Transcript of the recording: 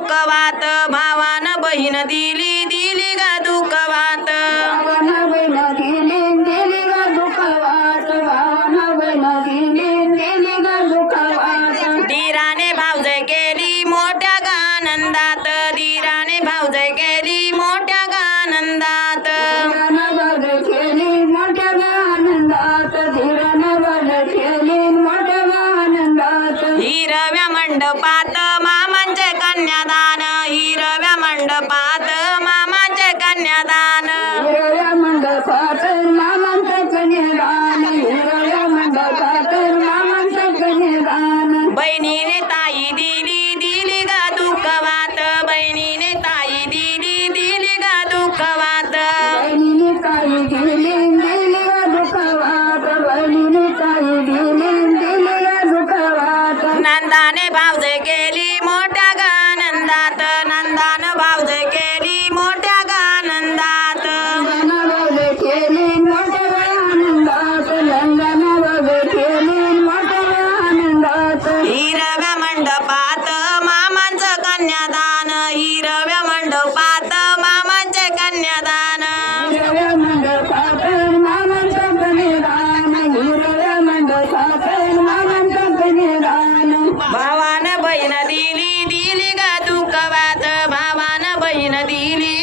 दुःखवात भावान बहीण दिली दिली ग दुःखवात धीराने भावजय केली मोठ्या ग आनंदात धीराने भावजय केली मोठ्या ग आनंदात हिरव्या मंडपात मामांचे कन्यादान हिरव्या मंडपात मामांचे कन्यादान बहिणीने ताई दिली दिली ग दुःखवात बहिणीने ताई दिली दिली ग दुःखवात नंदाने भावजय केली मोठ्या ग आनंदात नंदान भावजय केली मोठ्या ग आनंदात हिरव्या मंडपात मामांचं कन्यादान हिरव्या मंडपात मामांचे कन्यादान भावान बहीण दिली दिली ग दुःखवात भावान बहीण दिली